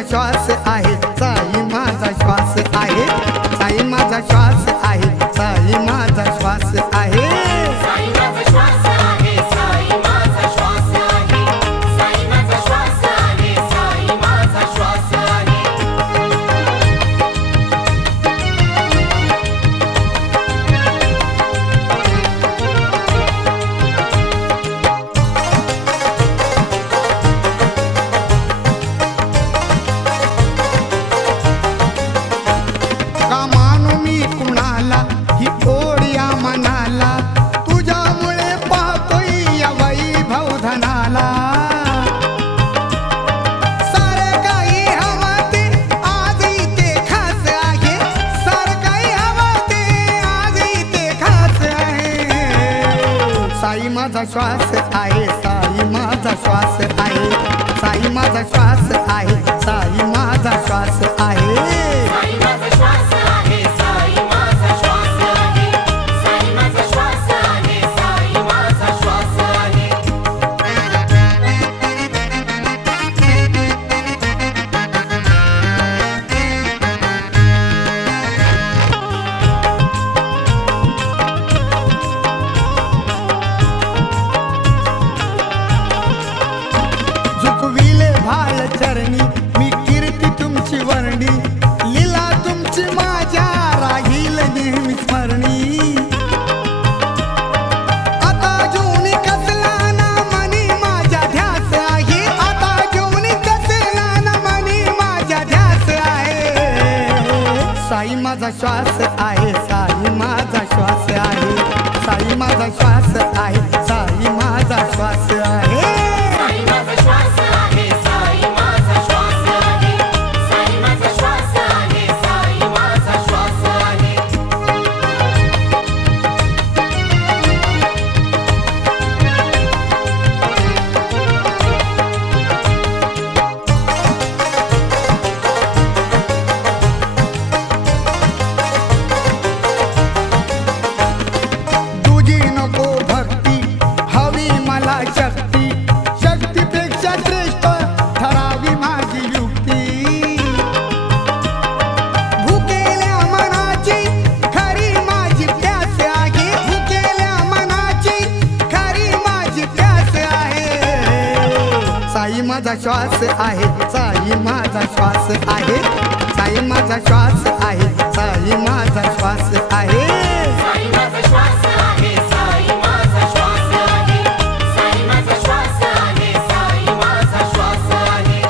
माझा श्वास आहे, साई माझा श्वास आहे, साई माझा श्वास आहे, साई माझा श्वास आहे, साई माझा श्वास आहे, साई माझा श्वास आहे, साई माझा श्वास आहे, साई माझा श्वास आहे. का मानू मी कुणाला ही ओढ या मनाला, तुझ्यामुळे पाहतोय या वैभव धनाला. सारं काही हवं ते आज इथे खास आहे, सारं काही हवं ते आज इथे खास आहे. साई माझा श्वास आहे, साई माझा श्वास आहे, साई माझा श्वास आहे, साई माझा श्वास आहे. साई माझा श्वास आहे, साई माझा श्वास आहे, साई माझा श्वास आहे, साई माझा श्वास आहे. झुकविले भाल चरणी मी कीर्ती तुमची वर्णी, लीला तुमची माझ्या राहील नेहमी स्मरणी. आता घेऊन कसला ना मनी माझ्या ध्यास आहे, आता घेऊन कसला ना मनी माझ्या ध्यास आहे. साई माझा श्वास आहे, साई माझा श्वास आहे, साई माझा श्वास आहे, साई माझा श्वास आहे. साई माझा श्वास आहे, साई माझा श्वास आहे, साई माझा श्वास आहे, साई माझा श्वास आहे. तुझी नको भक्ती हवी मला शक्ती, शक्तीपेक्षा श्रेष्ठ ठरावी माझी युक्ती. भुकेल्या मनाची खरी माझी प्यास आहे, भुकेल्या मनाची खरी माझी प्यास आहे. साई माझा श्वास आहे, साई माझा श्वास आहे, साई माझा श्वास आहे, साई माझा श्वास आहे. साई माझा श्वास आहे, साई माझा श्वास आहे, साई माझा श्वास आहे, साई माझा श्वास आहे.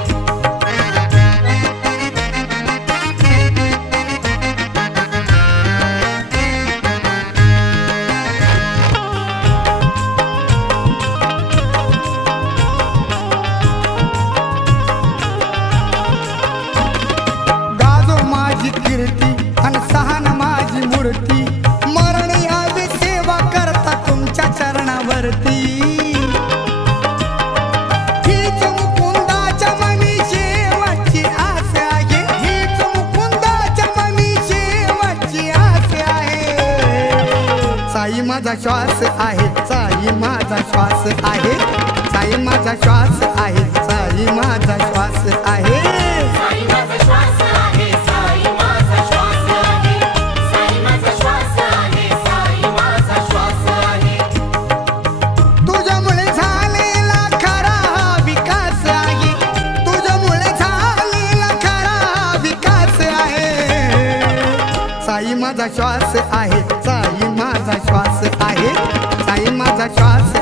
गाजो माझी कीर्ती आणि सहन माझी मूर्ती, मरण यावी सेवा करता तुमच्या चरणावरती. हीच मुकुंदाच्या मनी शेवटची आस आहे, हीच मुकुंदाच्या मनी शेवटची आस आहे. साई माझा श्वास आहे, साई माझा श्वास आहे, साई माझा श्वास आहे, साई माझा श्वास आहे. साई माझा श्वास आहे, साई माझा श्वास आहे, साई माझा श्वास आहे, साई माझा श्वास आहे. तुझ्यामुळे झालेला खरा हा विकास आहे, तुझ्यामुळे झालेला खरा हा विकास आहे. साई माझा श्वास आहे, साई माझा श्वास आहे, साई माझा श्वास